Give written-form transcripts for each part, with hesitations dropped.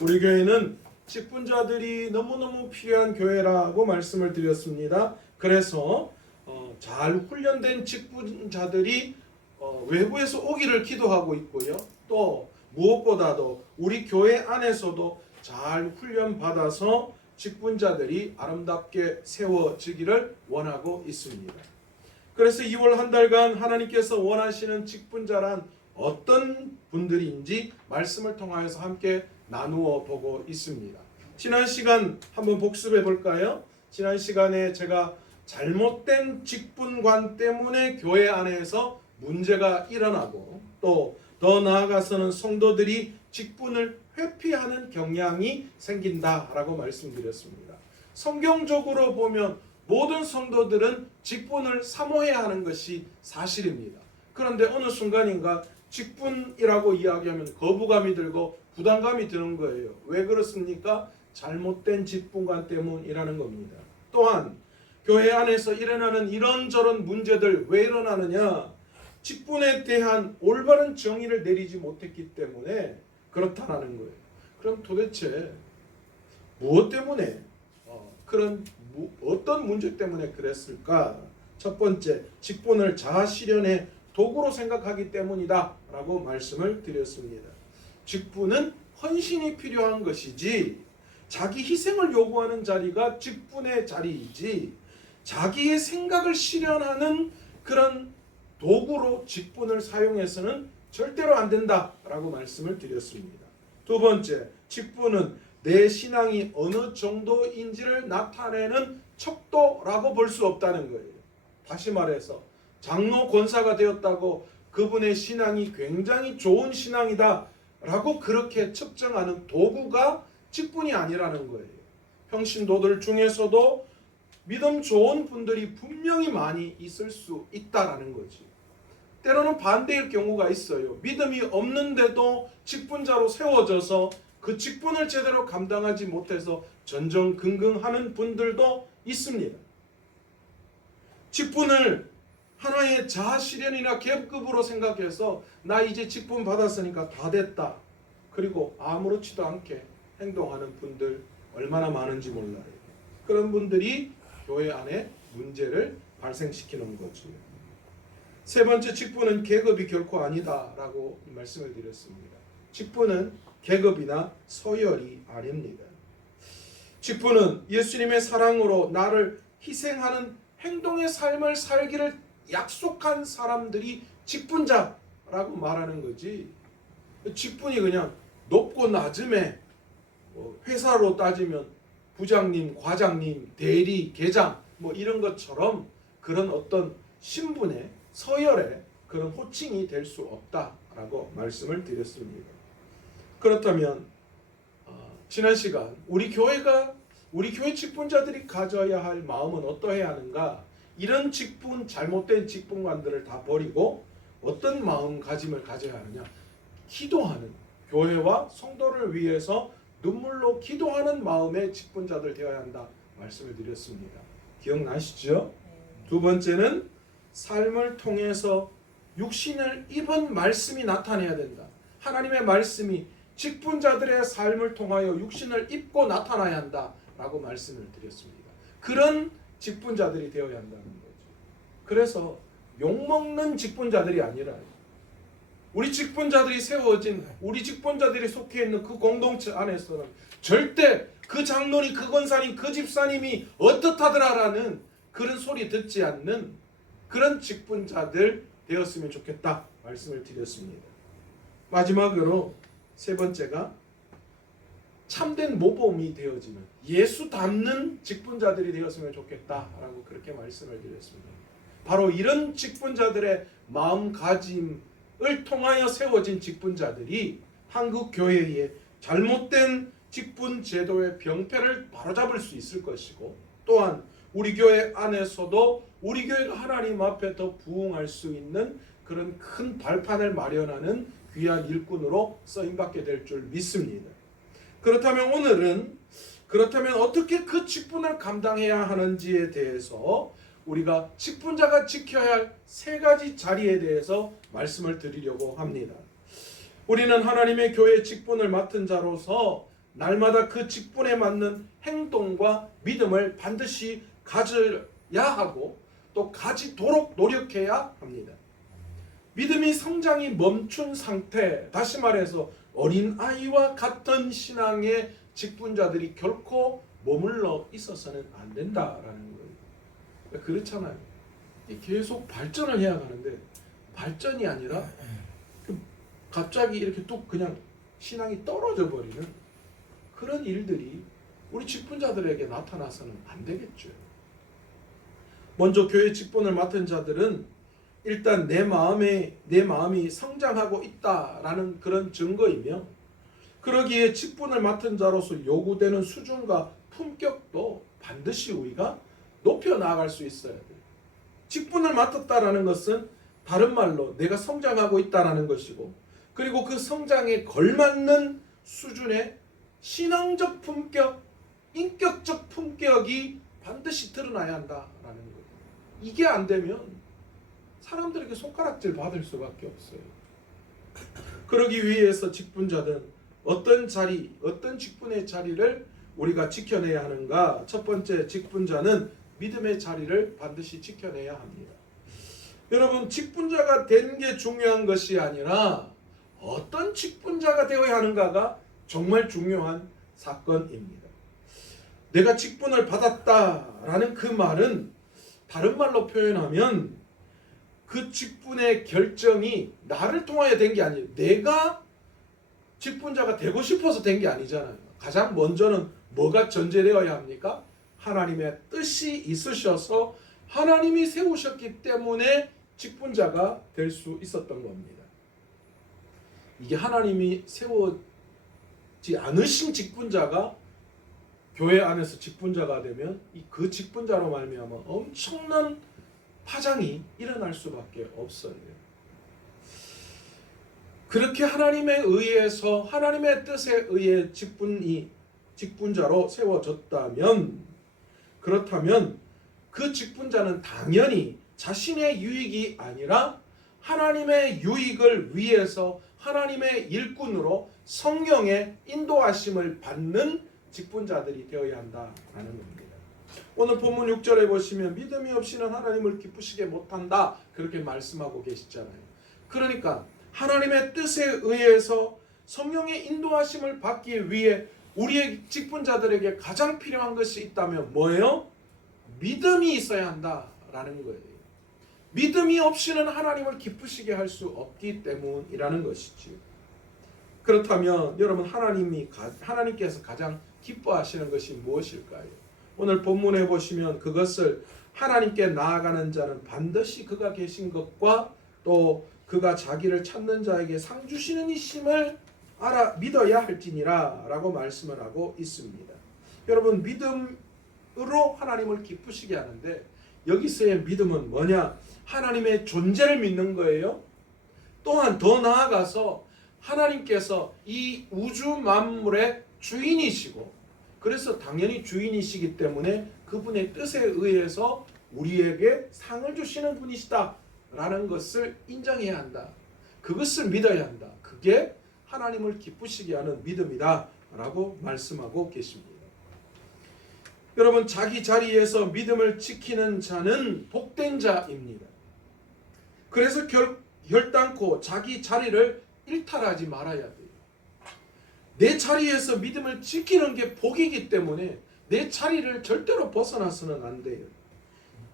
우리 교회는 직분자들이 너무너무 필요한 교회라고 말씀을 드렸습니다. 그래서 잘 훈련된 직분자들이 외부에서 오기를 기도하고 있고요. 또 무엇보다도 우리 교회 안에서도 잘 훈련받아서 직분자들이 아름답게 세워지기를 원하고 있습니다. 그래서 2월 한 달간 하나님께서 원하시는 직분자란 어떤 분들인지 말씀을 통하여서 함께 나누어 보고 있습니다. 지난 시간 한번 복습해 볼까요? 지난 시간에 제가 잘못된 직분관 때문에 교회 안에서 문제가 일어나고 또 더 나아가서는 성도들이 직분을 회피하는 경향이 생긴다라고 말씀드렸습니다. 성경적으로 보면 모든 성도들은 직분을 사모해야 하는 것이 사실입니다. 그런데 어느 순간인가 직분이라고 이야기하면 거부감이 들고 부담감이 드는 거예요. 왜 그렇습니까? 잘못된 직분관 때문이라는 겁니다. 또한 교회 안에서 일어나는 이런저런 문제들 왜 일어나느냐? 직분에 대한 올바른 정의를 내리지 못했기 때문에 그렇다라는 거예요. 그럼 도대체 무엇 때문에 어떤 문제 때문에 그랬을까? 첫 번째, 직분을 자아 실현의 도구로 생각하기 때문이다 라고 말씀을 드렸습니다. 직분은 헌신이 필요한 것이지 자기 희생을 요구하는 자리가 직분의 자리이지 자기의 생각을 실현하는 그런 도구로 직분을 사용해서는 절대로 안 된다라고 말씀을 드렸습니다. 두 번째, 직분은 내 신앙이 어느 정도인지를 나타내는 척도라고 볼 수 없다는 거예요. 다시 말해서 장로 권사가 되었다고 그분의 신앙이 굉장히 좋은 신앙이다 라고 그렇게 측정하는 도구가 직분이 아니라는 거예요. 평신도들 중에서도 믿음 좋은 분들이 분명히 많이 있을 수 있다라는 거지. 때로는 반대일 경우가 있어요. 믿음이 없는데도 직분자로 세워져서 그 직분을 제대로 감당하지 못해서 전전긍긍하는 분들도 있습니다. 직분을 하나의 자아실현이나 계급으로 생각해서 나 이제 직분 받았으니까 다 됐다. 그리고 아무렇지도 않게 행동하는 분들 얼마나 많은지 몰라요. 그런 분들이 교회 안에 문제를 발생시키는 거죠. 세 번째, 직분은 계급이 결코 아니다라고 말씀을 드렸습니다. 직분은 계급이나 서열이 아닙니다. 직분은 예수님의 사랑으로 나를 희생하는 행동의 삶을 살기를 약속한 사람들이 직분자라고 말하는 거지. 직분이 그냥 높고 낮음에 회사로 따지면 부장님, 과장님, 대리, 계장 이런 것처럼 그런 어떤 신분의 서열의 그런 호칭이 될 수 없다라고 말씀을 드렸습니다. 그렇다면 지난 시간 우리 교회 직분자들이 가져야 할 마음은 어떠해야 하는가? 이런 직분, 잘못된 직분관들을 다 버리고 어떤 마음가짐을 가져야 하느냐? 기도하는, 교회와 성도를 위해서 눈물로 기도하는 마음의 직분자들 되어야 한다 말씀을 드렸습니다. 기억나시죠? 두 번째는 삶을 통해서 육신을 입은 말씀이 나타내야 된다. 하나님의 말씀이 직분자들의 삶을 통하여 육신을 입고 나타나야 한다라고 말씀을 드렸습니다. 그런 직분자들이 되어야 한다는 거죠. 그래서 욕먹는 직분자들이 아니라 우리 직분자들이 세워진, 우리 직분자들이 속해 있는 그 공동체 안에서는 절대 그 장로님, 그 권사님, 그 집사님이 어떻다더라라는 그런 소리 듣지 않는 그런 직분자들 되었으면 좋겠다 말씀을 드렸습니다. 마지막으로 세 번째가 참된 모범이 되어지는 예수 닮는 직분자들이 되었으면 좋겠다라고 그렇게 말씀을 드렸습니다. 바로 이런 직분자들의 마음가짐을 통하여 세워진 직분자들이 한국 교회의 잘못된 직분 제도의 병폐를 바로잡을 수 있을 것이고 또한 우리 교회 안에서도 우리 교회가 하나님 앞에 더 부응할 수 있는 그런 큰 발판을 마련하는 귀한 일꾼으로 쓰임받게 될 줄 믿습니다. 그렇다면 오늘은 어떻게 그 직분을 감당해야 하는지에 대해서 우리가 직분자가 지켜야 할 세 가지 자리에 대해서 말씀을 드리려고 합니다. 우리는 하나님의 교회 직분을 맡은 자로서 날마다 그 직분에 맞는 행동과 믿음을 반드시 가져야 하고 또 가지도록 노력해야 합니다. 믿음이 성장이 멈춘 상태, 다시 말해서 어린아이와 같은 신앙의 직분자들이 결코 머물러 있어서는 안 된다라는 거예요. 그렇잖아요. 계속 발전을 해야 하는데 발전이 아니라 갑자기 이렇게 뚝 그냥 신앙이 떨어져 버리는 그런 일들이 우리 직분자들에게 나타나서는 안 되겠죠. 먼저 교회 직분을 맡은 자들은 일단 내 마음이 성장하고 있다라는 그런 증거이며, 그러기에 직분을 맡은 자로서 요구되는 수준과 품격도 반드시 우리가 높여 나아갈 수 있어야 돼요. 직분을 맡았다라는 것은 다른 말로 내가 성장하고 있다라는 것이고, 그리고 그 성장에 걸맞는 수준의 신앙적 품격, 인격적 품격이 반드시 드러나야 한다라는 거예요. 이게 안 되면 사람들에게 손가락질 받을 수밖에 없어요. 그러기 위해서 직분자든 어떤 자리, 어떤 직분의 자리를 우리가 지켜내야 하는가? 첫 번째, 직분자는 믿음의 자리를 반드시 지켜내야 합니다. 여러분, 직분자가 되는 게 중요한 것이 아니라 어떤 직분자가 되어야 하는가가 정말 중요한 사건입니다. 내가 직분을 받았다라는 그 말은 다른 말로 표현하면 그 직분의 결정이 나를 통하여 된 게 아니에요. 내가 직분자가 되고 싶어서 된 게 아니잖아요. 가장 먼저는 뭐가 전제되어야 합니까? 하나님의 뜻이 있으셔서 하나님이 세우셨기 때문에 직분자가 될 수 있었던 겁니다. 이게 하나님이 세우지 않으신 직분자가 교회 안에서 직분자가 되면 그 직분자로 말미암아 엄청난 파장이 일어날 수밖에 없어요. 그렇게 하나님에 의해서 하나님의 뜻에 의해 직분자로 세워졌다면, 그렇다면 그 직분자는 당연히 자신의 유익이 아니라 하나님의 유익을 위해서 하나님의 일꾼으로 성령의 인도하심을 받는 직분자들이 되어야 한다라는 겁니다. 오늘 본문 6절에 보시면 믿음이 없이는 하나님을 기쁘시게 못한다 그렇게 말씀하고 계시잖아요. 그러니까 하나님의 뜻에 의해서 성령의 인도하심을 받기 위해 우리의 직분자들에게 가장 필요한 것이 있다면 뭐예요? 믿음이 있어야 한다라는 거예요. 믿음이 없이는 하나님을 기쁘시게 할 수 없기 때문이라는 것이지요. 그렇다면 여러분, 하나님께서 가장 기뻐하시는 것이 무엇일까요? 오늘 본문에 보시면 그것을 하나님께 나아가는 자는 반드시 그가 계신 것과 또 그가 자기를 찾는 자에게 상 주시는 이심을 믿어야 할지니라 라고 말씀을 하고 있습니다. 여러분, 믿음으로 하나님을 기쁘시게 하는데 여기서의 믿음은 뭐냐? 하나님의 존재를 믿는 거예요. 또한 더 나아가서 하나님께서 이 우주 만물의 주인이시고, 그래서 당연히 주인이시기 때문에 그분의 뜻에 의해서 우리에게 상을 주시는 분이시다 라는 것을 인정해야 한다. 그것을 믿어야 한다. 그게 하나님을 기쁘시게 하는 믿음이다 라고 말씀하고 계십니다. 여러분, 자기 자리에서 믿음을 지키는 자는 복된 자입니다. 그래서 결단코 자기 자리를 일탈하지 말아야 돼요. 내 자리에서 믿음을 지키는 게 복이기 때문에 내 자리를 절대로 벗어나서는 안 돼요.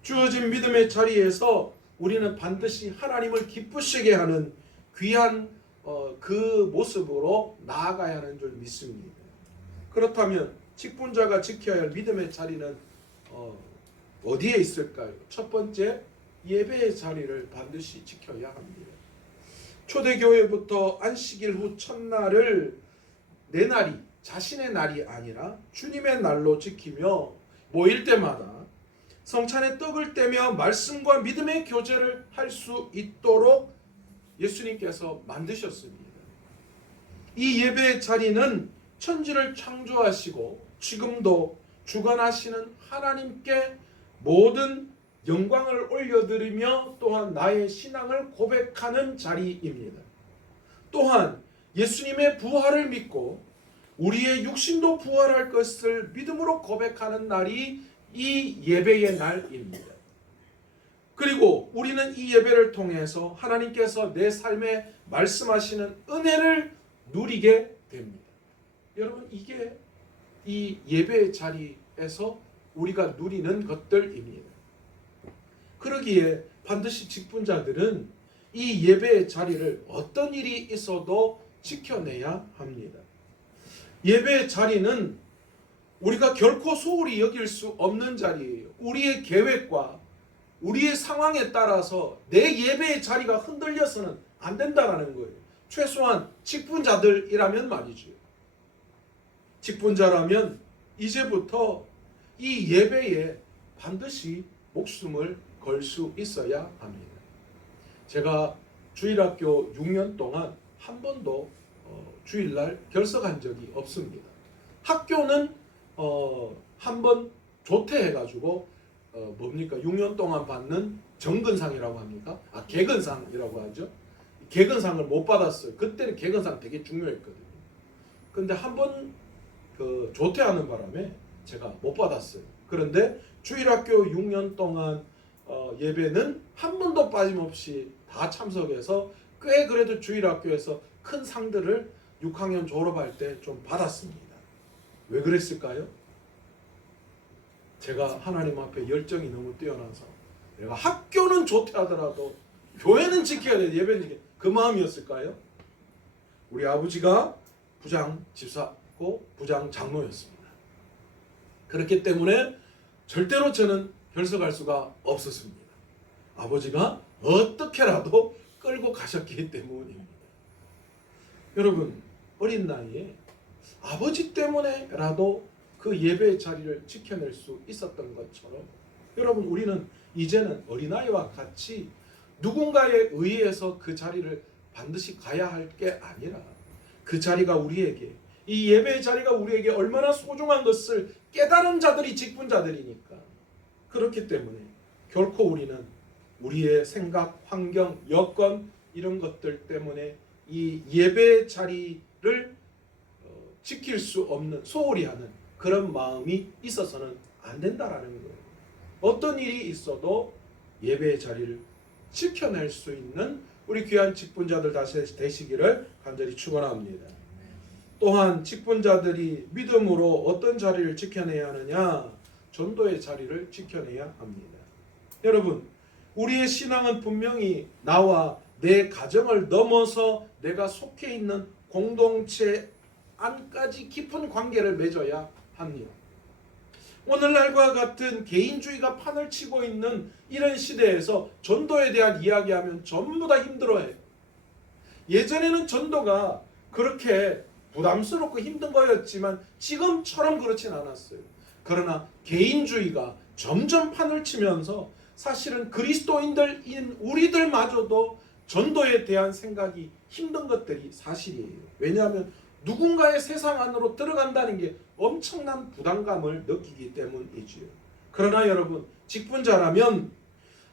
주어진 믿음의 자리에서 우리는 반드시 하나님을 기쁘시게 하는 귀한 그 모습으로 나아가야 하는 줄 믿습니다. 그렇다면 직분자가 지켜야 할 믿음의 자리는 어디에 있을까요? 첫 번째, 예배의 자리를 반드시 지켜야 합니다. 초대교회부터 안식일 후 첫날을 내 날이 자신의 날이 아니라 주님의 날로 지키며 모일 때마다 성찬의 떡을 떼며 말씀과 믿음의 교제를 할 수 있도록 예수님께서 만드셨습니다. 이 예배의 자리는 천지를 창조하시고 지금도 주관하시는 하나님께 모든 영광을 올려드리며 또한 나의 신앙을 고백하는 자리입니다. 또한 예수님의 부활을 믿고 우리의 육신도 부활할 것을 믿음으로 고백하는 날이 이 예배의 날입니다. 그리고 우리는 이 예배를 통해서 하나님께서 내 삶에 말씀하시는 은혜를 누리게 됩니다. 여러분, 이게 이 예배의 자리에서 우리가 누리는 것들입니다. 그러기에 반드시 직분자들은 이 예배의 자리를 어떤 일이 있어도 지켜내야 합니다. 예배의 자리는 우리가 결코 소홀히 여길 수 없는 자리예요. 우리의 계획과 우리의 상황에 따라서 내 예배의 자리가 흔들려서는 안 된다라는 거예요. 최소한 직분자들이라면 말이죠. 직분자라면 이제부터 이 예배에 반드시 목숨을 걸 수 있어야 합니다. 제가 주일학교 6년 동안 한 번도 주일날 결석한 적이 없습니다. 학교는 한 번 조퇴해가지고 뭡니까? 6년 동안 받는 정근상이라고 합니까? 개근상이라고 하죠. 개근상을 못 받았어요. 그때는 개근상 되게 중요했거든요. 근데 한 번 조퇴하는 바람에 제가 못 받았어요. 그런데 주일학교 6년 동안 예배는 한 번도 빠짐없이 다 참석해서 꽤 그래도 주일학교에서 큰 상들을 6학년 졸업할 때 좀 받았습니다. 왜 그랬을까요? 제가 하나님 앞에 열정이 너무 뛰어나서 내가 학교는 조퇴하더라도 교회는 지켜야 돼, 예배는 지켜야 돼. 그 마음이었을까요? 우리 아버지가 부장 집사고 부장 장로였습니다. 그렇기 때문에 절대로 저는 결석할 수가 없었습니다. 아버지가 어떻게라도 끌고 가셨기 때문입니다. 여러분, 어린 나이에 아버지 때문에라도 그 예배의 자리를 지켜낼 수 있었던 것처럼 여러분, 우리는 이제는 어린아이와 같이 누군가에 의해서 그 자리를 반드시 가야 할 게 아니라 그 자리가 우리에게, 이 예배의 자리가 우리에게 얼마나 소중한 것을 깨달은 자들이 직분자들이니까, 그렇기 때문에 결코 우리는 우리의 생각, 환경, 여건 이런 것들 때문에 이 예배의 자리를 지킬 수 없는, 소홀히 하는 그런 마음이 있어서는 안 된다라는 거예요. 어떤 일이 있어도 예배의 자리를 지켜낼 수 있는 우리 귀한 직분자들 다시 되시기를 간절히 축원합니다. 또한 직분자들이 믿음으로 어떤 자리를 지켜내야 하느냐? 전도의 자리를 지켜내야 합니다. 여러분, 우리의 신앙은 분명히 나와 내 가정을 넘어서 내가 속해 있는 공동체 안까지 깊은 관계를 맺어야 합니다. 오늘날과 같은 개인주의가 판을 치고 있는 이런 시대에서 전도에 대한 이야기하면 전부 다 힘들어해요. 예전에는 전도가 그렇게 부담스럽고 힘든 거였지만 지금처럼 그렇진 않았어요. 그러나 개인주의가 점점 판을 치면서 사실은 그리스도인들인 우리들마저도 전도에 대한 생각이 힘든 것들이 사실이에요. 왜냐하면 누군가의 세상 안으로 들어간다는 게 엄청난 부담감을 느끼기 때문이지요. 그러나 여러분, 직분자라면,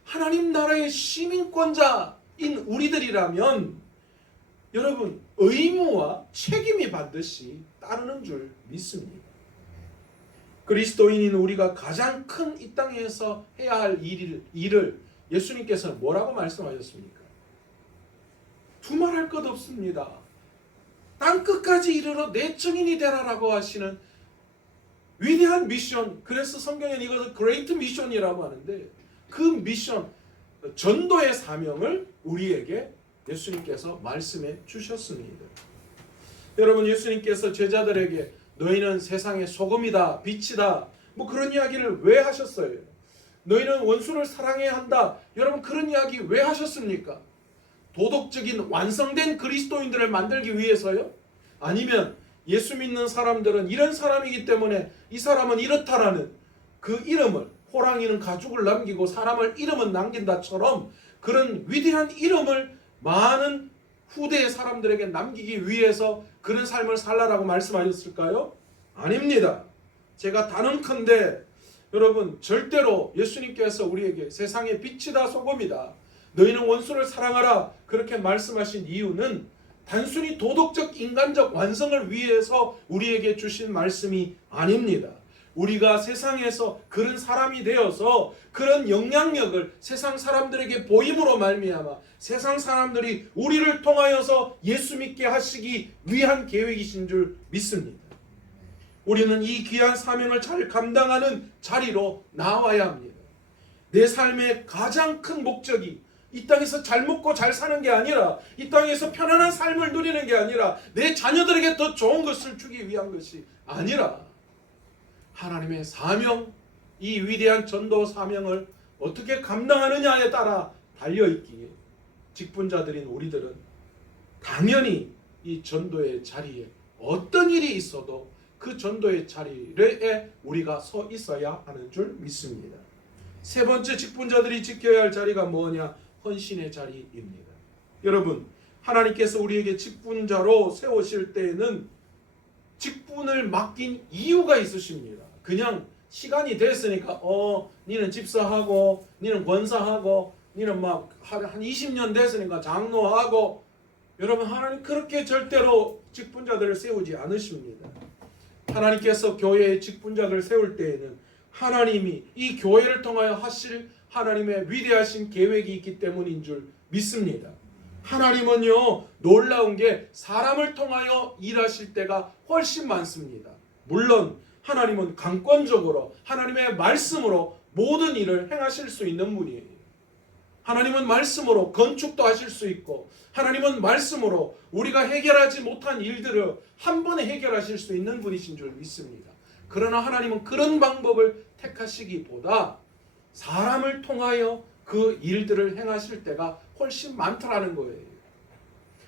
하나님 나라의 시민권자인 우리들이라면 여러분, 의무와 책임이 반드시 따르는 줄 믿습니다. 그리스도인인 우리가 가장 큰 이 땅에서 해야 할 일을 예수님께서 뭐라고 말씀하셨습니까? 두말할 것 없습니다. 땅끝까지 이르러 내 증인이 되라라고 하시는 위대한 미션, 그래서 성경에는 이것을 그레이트 미션이라고 하는데, 그 미션, 전도의 사명을 우리에게 예수님께서 말씀해 주셨습니다. 여러분, 예수님께서 제자들에게 너희는 세상의 소금이다, 빛이다, 뭐 그런 이야기를 왜 하셨어요? 너희는 원수를 사랑해야 한다, 여러분 그런 이야기 왜 하셨습니까? 도덕적인 완성된 그리스도인들을 만들기 위해서요? 아니면 예수 믿는 사람들은 이런 사람이기 때문에 이 사람은 이렇다라는 그 이름을, 호랑이는 가죽을 남기고 사람을 이름은 남긴다처럼 그런 위대한 이름을 많은 후대의 사람들에게 남기기 위해서 그런 삶을 살라라고 말씀하셨을까요? 아닙니다. 제가 단언컨대 여러분, 절대로 예수님께서 우리에게 세상의 빛이다, 소금이다, 너희는 원수를 사랑하라 그렇게 말씀하신 이유는 단순히 도덕적 인간적 완성을 위해서 우리에게 주신 말씀이 아닙니다. 우리가 세상에서 그런 사람이 되어서 그런 영향력을 세상 사람들에게 보임으로 말미암아 세상 사람들이 우리를 통하여서 예수 믿게 하시기 위한 계획이신 줄 믿습니다. 우리는 이 귀한 사명을 잘 감당하는 자리로 나와야 합니다. 내 삶의 가장 큰 목적이 이 땅에서 잘 먹고 잘 사는 게 아니라, 이 땅에서 편안한 삶을 누리는 게 아니라, 내 자녀들에게 더 좋은 것을 주기 위한 것이 아니라, 하나님의 사명, 이 위대한 전도 사명을 어떻게 감당하느냐에 따라 달려있기에 직분자들인 우리들은 당연히 이 전도의 자리에 어떤 일이 있어도 그 전도의 자리에 우리가 서 있어야 하는 줄 믿습니다. 세 번째 직분자들이 지켜야 할 자리가 뭐냐? 헌신의 자리입니다. 여러분, 하나님께서 우리에게 직분자로 세우실 때에는 직분을 맡긴 이유가 있으십니다. 그냥 시간이 됐으니까 니는 집사하고 니는 권사하고 니는 막 한 20년 됐으니까 장로하고, 여러분, 하나님 그렇게 절대로 직분자들을 세우지 않으십니다. 하나님께서 교회의 직분자들을 세울 때에는 하나님이 이 교회를 통하여 하실 하나님의 위대하신 계획이 있기 때문인 줄 믿습니다. 하나님은요, 놀라운 게 사람을 통하여 일하실 때가 훨씬 많습니다. 물론 하나님은 강권적으로 하나님의 말씀으로 모든 일을 행하실 수 있는 분이에요. 하나님은 말씀으로 건축도 하실 수 있고, 하나님은 말씀으로 우리가 해결하지 못한 일들을 한 번에 해결하실 수 있는 분이신 줄 믿습니다. 그러나 하나님은 그런 방법을 택하시기보다 사람을 통하여 그 일들을 행하실 때가 훨씬 많더라는 거예요.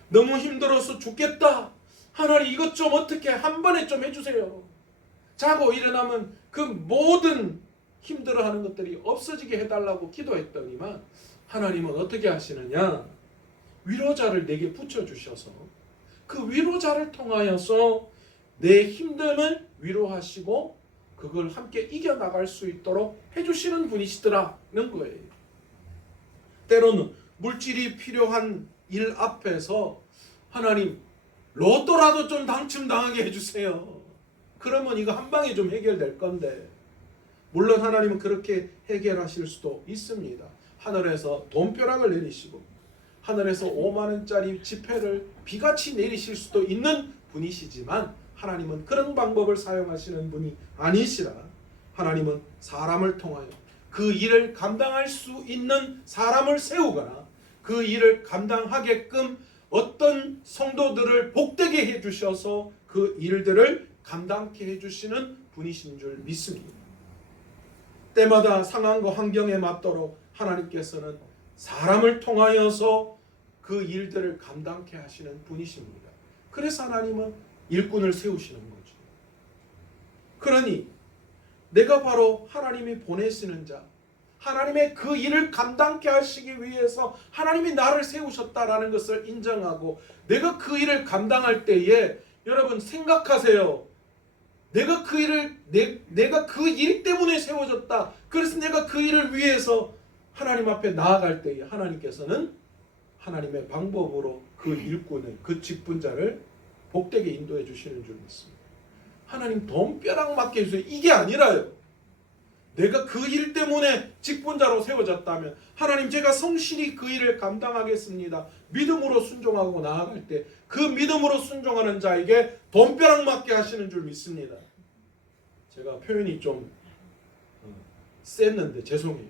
너무 힘들어서 죽겠다. 하나님 이것 좀 어떻게 한 번에 좀 해주세요. 자고 일어나면 그 모든 힘들어하는 것들이 없어지게 해달라고 기도했더니만 하나님은 어떻게 하시느냐? 위로자를 내게 붙여주셔서 그 위로자를 통하여서 내 힘듦을 위로하시고 그걸 함께 이겨나갈 수 있도록 해주시는 분이시더라는 거예요. 때로는 물질이 필요한 일 앞에서 하나님 로또라도 좀 당첨당하게 해주세요. 그러면 이거 한 방에 좀 해결될 건데, 물론 하나님은 그렇게 해결하실 수도 있습니다. 하늘에서 돈벼락을 내리시고 하늘에서 5만 원짜리 지폐를 비같이 내리실 수도 있는 분이시지만 하나님은 그런 방법을 사용하시는 분이 아니시라. 하나님은 사람을 통하여 그 일을 감당할 수 있는 사람을 세우거나 그 일을 감당하게끔 어떤 성도들을 복되게 해주셔서 그 일들을 감당케 해주시는 분이신 줄 믿습니다. 때마다 상황과 환경에 맞도록 하나님께서는 사람을 통하여서 그 일들을 감당케 하시는 분이십니다. 그래서 하나님은 일꾼을 세우시는 거죠. 그러니 내가 바로 하나님이 보내시는 자, 하나님의 그 일을 감당케 하시기 위해서 하나님이 나를 세우셨다라는 것을 인정하고 내가 그 일을 감당할 때에 여러분 생각하세요. 내가 그 일 때문에 세워졌다. 그래서 내가 그 일을 위해서 하나님 앞에 나아갈 때에 하나님께서는 하나님의 방법으로 그 일꾼을, 그 직분자를 복되게 인도해 주시는 줄 믿습니다. 하나님 돈벼락 맞게 해주세요. 이게 아니라요. 내가 그 일 때문에 직분자로 세워졌다면 하나님 제가 성실히 그 일을 감당하겠습니다. 믿음으로 순종하고 나아갈 때 그 믿음으로 순종하는 자에게 돈벼락 맞게 하시는 줄 믿습니다. 제가 표현이 좀 셌는데 죄송해요.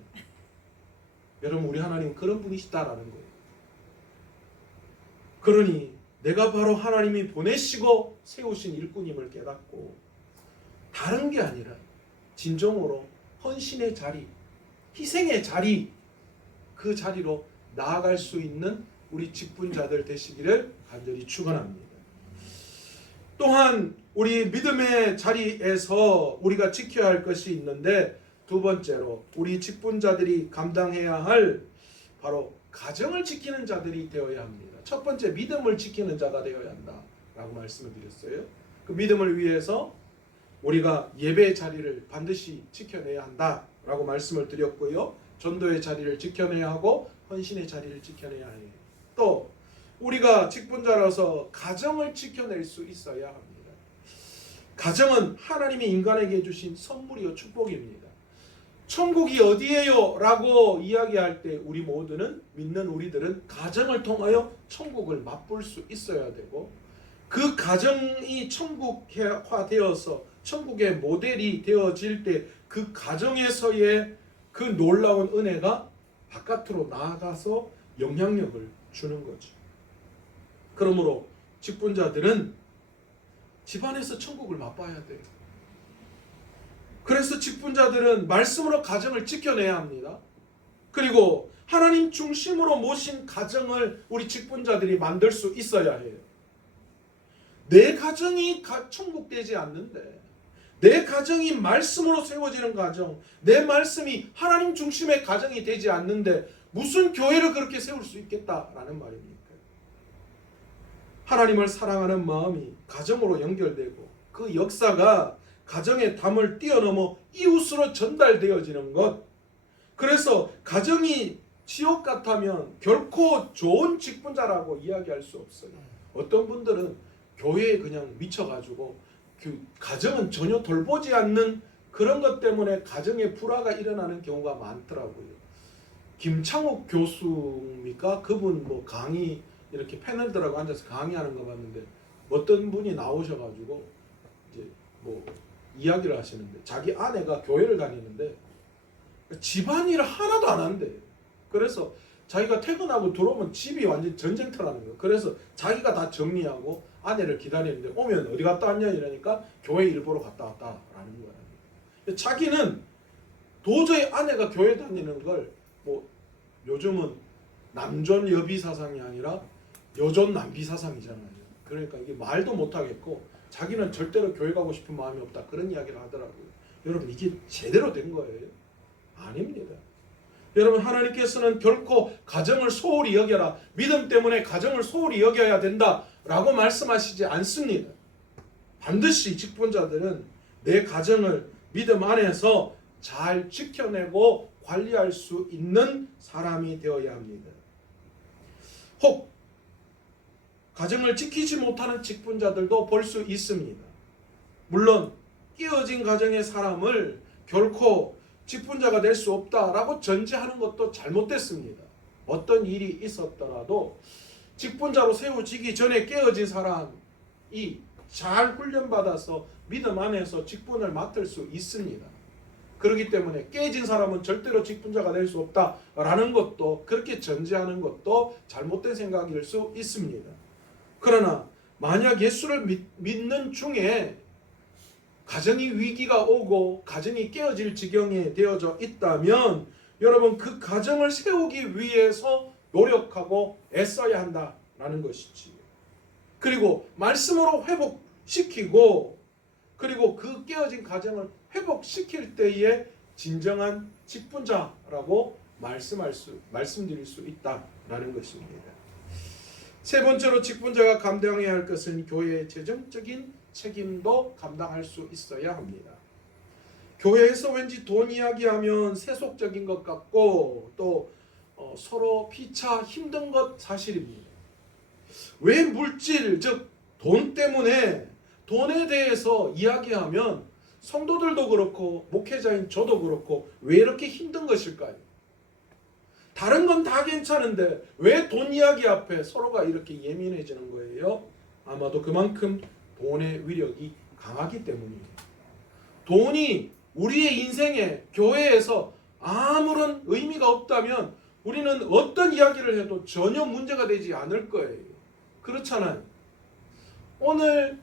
여러분, 우리 하나님 그런 분이시다라는 거예요. 그러니 내가 바로 하나님이 보내시고 세우신 일꾼임을 깨닫고 다른 게 아니라 진정으로 헌신의 자리, 희생의 자리, 그 자리로 나아갈 수 있는 우리 직분자들 되시기를 간절히 축원합니다. 또한 우리 믿음의 자리에서 우리가 지켜야 할 것이 있는데, 두 번째로 우리 직분자들이 감당해야 할 바로 가정을 지키는 자들이 되어야 합니다. 첫 번째, 믿음을 지키는 자가 되어야 한다라고 말씀을 드렸어요. 그 믿음을 위해서 우리가 예배의 자리를 반드시 지켜내야 한다라고 말씀을 드렸고요. 전도의 자리를 지켜내야 하고 헌신의 자리를 지켜내야 해요. 또 우리가 직분자라서 가정을 지켜낼 수 있어야 합니다. 가정은 하나님이 인간에게 주신 선물이요 축복입니다. 천국이 어디예요? 라고 이야기할 때 우리 모두는, 믿는 우리들은 가정을 통하여 천국을 맛볼 수 있어야 되고, 그 가정이 천국화되어서 천국의 모델이 되어질 때 그 가정에서의 그 놀라운 은혜가 바깥으로 나아가서 영향력을 주는 거죠. 그러므로 직분자들은 집안에서 천국을 맛봐야 돼요. 그래서 직분자들은 말씀으로 가정을 지켜내야 합니다. 그리고 하나님 중심으로 모신 가정을 우리 직분자들이 만들 수 있어야 해요. 내 가정이 천국되지 않는데, 내 가정이 말씀으로 세워지는 가정, 내 말씀이 하나님 중심의 가정이 되지 않는데 무슨 교회를 그렇게 세울 수 있겠다라는 말입니까? 하나님을 사랑하는 마음이 가정으로 연결되고 그 역사가 가정의 담을 뛰어넘어 이웃으로 전달되어지는 것. 그래서 가정이 지옥 같다면 결코 좋은 직분자라고 이야기할 수 없어요. 어떤 분들은 교회에 그냥 미쳐가지고 그 가정은 전혀 돌보지 않는 그런 것 때문에 가정에 불화가 일어나는 경우가 많더라고요. 김창욱 교수입니까? 그분 뭐 강의 이렇게 패널들하고 앉아서 강의하는 거 봤는데 어떤 분이 나오셔가지고 이제 뭐 이야기를 하시는데 자기 아내가 교회를 다니는데 집안일 하나도 안 한대. 그래서 자기가 퇴근하고 들어오면 집이 완전 전쟁터라는 거예요. 그래서 자기가 다 정리하고 아내를 기다리는데 오면 어디 갔다 왔냐 이러니까 교회 일보러 갔다 왔다라는 거예요. 자기는 도저히 아내가 교회 다니는 걸 뭐 요즘은 남존 여비 사상이 아니라 여존 남비 사상이잖아요. 그러니까 이게 말도 못 하겠고 자기는 절대로 교회 가고 싶은 마음이 없다 그런 이야기를 하더라고요. 여러분 이게 제대로 된 거예요? 아닙니다. 여러분 하나님께서는 결코 가정을 소홀히 여겨라, 믿음 때문에 가정을 소홀히 여겨야 된다 라고 말씀하시지 않습니다. 반드시 직분자들은 내 가정을 믿음 안에서 잘 지켜내고 관리할 수 있는 사람이 되어야 합니다. 혹 가정을 지키지 못하는 직분자들도 볼 수 있습니다. 물론 깨어진 가정의 사람을 결코 직분자가 될 수 없다라고 전제하는 것도 잘못됐습니다. 어떤 일이 있었더라도 직분자로 세워지기 전에 깨어진 사람이 잘 훈련받아서 믿음 안에서 직분을 맡을 수 있습니다. 그렇기 때문에 깨진 사람은 절대로 직분자가 될 수 없다라는 것도, 그렇게 전제하는 것도 잘못된 생각일 수 있습니다. 그러나 만약 예수를 믿는 중에 가정이 위기가 오고 가정이 깨어질 지경에 되어져 있다면 여러분 그 가정을 세우기 위해서 노력하고 애써야 한다라는 것이지. 그리고 말씀으로 회복시키고 그리고 그 깨어진 가정을 회복시킬 때에 진정한 직분자라고 말씀드릴 수 있다라는 것입니다. 세 번째로 직분자가 감당해야 할 것은 교회의 재정적인 책임도 감당할 수 있어야 합니다. 교회에서 왠지 돈 이야기하면 세속적인 것 같고 또 서로 피차 힘든 것 사실입니다. 왜 물질, 즉 돈 때문에 돈에 대해서 이야기하면 성도들도 그렇고 목회자인 저도 그렇고 왜 이렇게 힘든 것일까요? 다른 건 다 괜찮은데 왜 돈 이야기 앞에 서로가 이렇게 예민해지는 거예요? 아마도 그만큼 돈의 위력이 강하기 때문입니다. 돈이 우리의 인생에 교회에서 아무런 의미가 없다면 우리는 어떤 이야기를 해도 전혀 문제가 되지 않을 거예요. 그렇잖아요. 오늘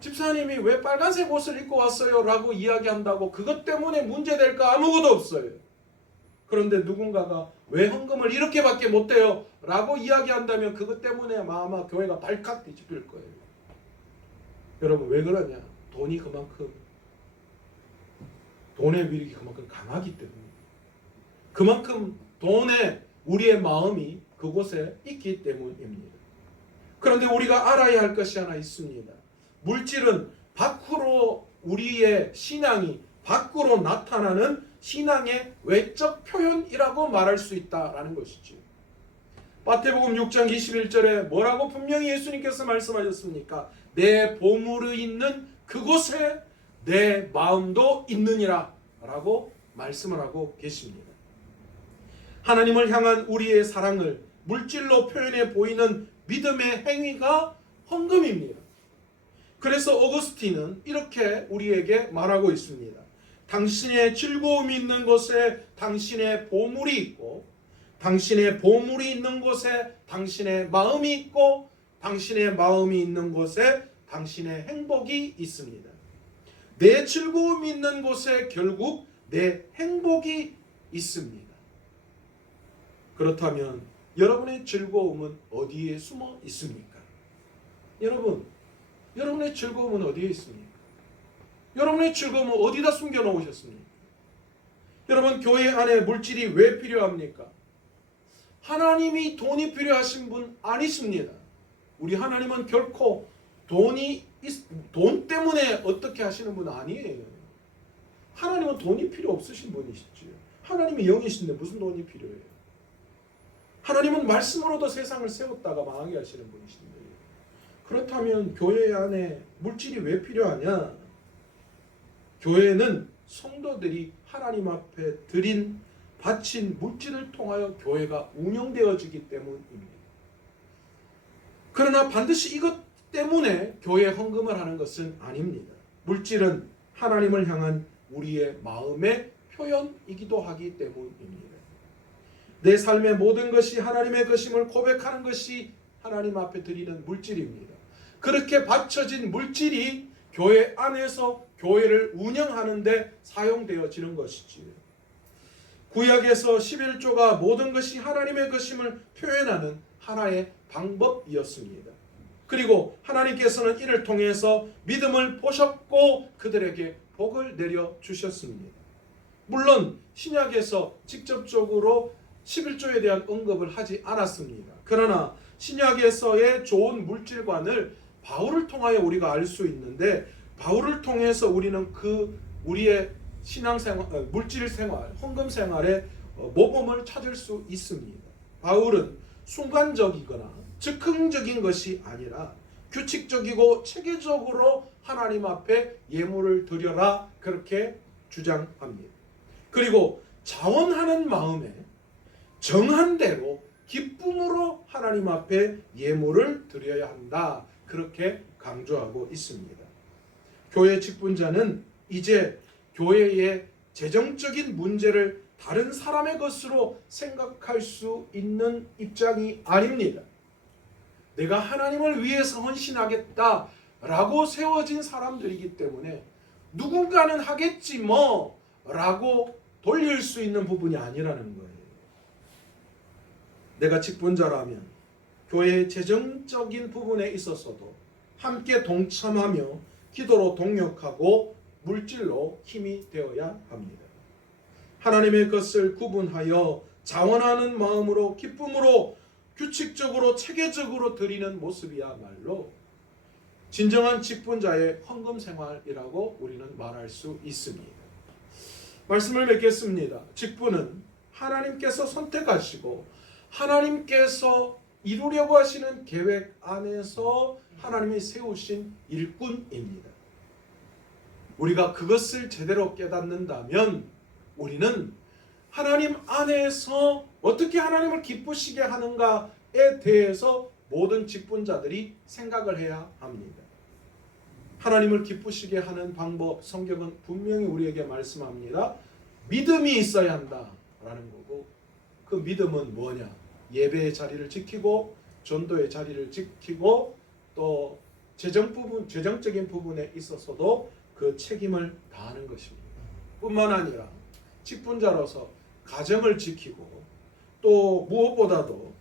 집사님이 왜 빨간색 옷을 입고 왔어요? 라고 이야기한다고 그것 때문에 문제될 거 아무것도 없어요. 그런데 누군가가 왜 헌금을 이렇게밖에 못해요? 라고 이야기한다면 그것 때문에 아마 교회가 발칵 뒤집힐 거예요. 여러분 왜 그러냐? 돈이 그만큼, 돈의 위력이 그만큼 강하기 때문에, 그만큼 돈에 우리의 마음이 그곳에 있기 때문입니다. 그런데 우리가 알아야 할 것이 하나 있습니다. 물질은 밖으로 우리의 신앙이 밖으로 나타나는 신앙의 외적 표현이라고 말할 수 있다라는 것이죠. 마태복음 6장 21절에 뭐라고 분명히 예수님께서 말씀하셨습니까? 내 보물이 있는 그곳에 내 마음도 있느니라 라고 말씀을 하고 계십니다. 하나님을 향한 우리의 사랑을 물질로 표현해 보이는 믿음의 행위가 헌금입니다. 그래서 어거스틴은 이렇게 우리에게 말하고 있습니다. 당신의 즐거움이 있는 곳에 당신의 보물이 있고, 당신의 보물이 있는 곳에 당신의 마음이 있고, 당신의 마음이 있는 곳에 당신의 행복이 있습니다. 내 즐거움이 있는 곳에 결국 내 행복이 있습니다. 그렇다면 여러분의 즐거움은 어디에 숨어 있습니까? 여러분의 즐거움은 어디에 있습니까? 여러분의 즐거움은 어디다 숨겨 놓으셨습니까? 여러분, 교회 안에 물질이 왜 필요합니까? 하나님이 돈이 필요하신 분 아니십니다. 우리 하나님은 결코 돈 때문에 어떻게 하시는 분 아니에요. 하나님은 돈이 필요 없으신 분이시죠. 하나님이 영이신데 무슨 돈이 필요해요? 하나님은 말씀으로도 세상을 세웠다가 망하게 하시는 분이신데, 그렇다면 교회 안에 물질이 왜 필요하냐? 교회는 성도들이 하나님 앞에 바친 물질을 통하여 교회가 운영되어지기 때문입니다. 그러나 반드시 이것 때문에 교회에 헌금을 하는 것은 아닙니다. 물질은 하나님을 향한 우리의 마음의 표현이기도 하기 때문입니다. 내 삶의 모든 것이 하나님의 것임을 고백하는 것이 하나님 앞에 드리는 물질입니다. 그렇게 바쳐진 물질이 교회 안에서 교회를 운영하는 데 사용되어지는 것이지요. 구약에서 11조가 모든 것이 하나님의 것임을 표현하는 하나의 방법이었습니다. 그리고 하나님께서는 이를 통해서 믿음을 보셨고 그들에게 복을 내려주셨습니다. 물론 신약에서 직접적으로 11조에 대한 언급을 하지 않았습니다. 그러나 신약에서의 좋은 물질관을 바울을 통하여 우리가 알 수 있는데, 바울을 통해서 우리는 우리의 신앙생활, 물질생활, 헌금생활의 모범을 찾을 수 있습니다. 바울은 순간적이거나 즉흥적인 것이 아니라 규칙적이고 체계적으로 하나님 앞에 예물을 드려라, 그렇게 주장합니다. 그리고 자원하는 마음에 정한 대로 기쁨으로 하나님 앞에 예물을 드려야 한다, 그렇게 강조하고 있습니다. 교회 직분자는 이제 교회의 재정적인 문제를 다른 사람의 것으로 생각할 수 있는 입장이 아닙니다. 내가 하나님을 위해서 헌신하겠다라고 세워진 사람들이기 때문에 누군가는 하겠지 뭐 라고 돌릴 수 있는 부분이 아니라는 거예요. 내가 직분자라면 교회의 재정적인 부분에 있어서도 함께 동참하며 기도로 동역하고 물질로 힘이 되어야 합니다. 하나님의 것을 구분하여 자원하는 마음으로 기쁨으로 규칙적으로 체계적으로 드리는 모습이야말로 진정한 직분자의 헌금 생활이라고 우리는 말할 수 있습니다. 말씀을 맺겠습니다. 직분은 하나님께서 선택하시고 하나님께서 이루려고 하시는 계획 안에서 하나님이 세우신 일꾼입니다. 우리가 그것을 제대로 깨닫는다면 우리는 하나님 안에서 어떻게 하나님을 기쁘시게 하는가에 대해서 모든 직분자들이 생각을 해야 합니다. 하나님을 기쁘시게 하는 방법, 성경은 분명히 우리에게 말씀합니다. 믿음이 있어야 한다라는 거고, 그 믿음은 뭐냐? 예배의 자리를 지키고 전도의 자리를 지키고 또 재정적인 부분에 있어서도 그 책임을 다하는 것입니다. 뿐만 아니라 직분자로서 가정을 지키고 또 무엇보다도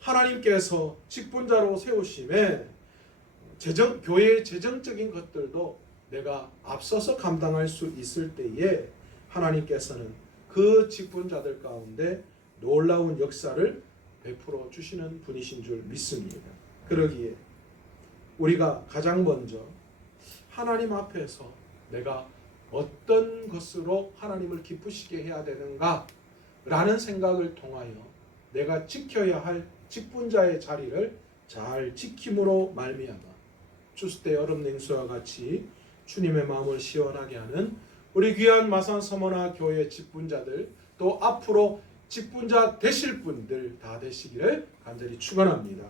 하나님께서 직분자로 세우심에 교회의 재정적인 것들도 내가 앞서서 감당할 수 있을 때에 하나님께서는 그 직분자들 가운데 놀라운 역사를 베풀어 주시는 분이신 줄 믿습니다. 그러기에 우리가 가장 먼저 하나님 앞에서 내가 어떤 것으로 하나님을 기쁘시게 해야 되는가 라는 생각을 통하여 내가 지켜야 할 직분자의 자리를 잘 지킴으로 말미암아 추수 때 여름 냉수와 같이 주님의 마음을 시원하게 하는 우리 귀한 마산 서머나 교회 직분자들, 또 앞으로 직분자 되실 분들 다 되시기를 간절히 축원합니다.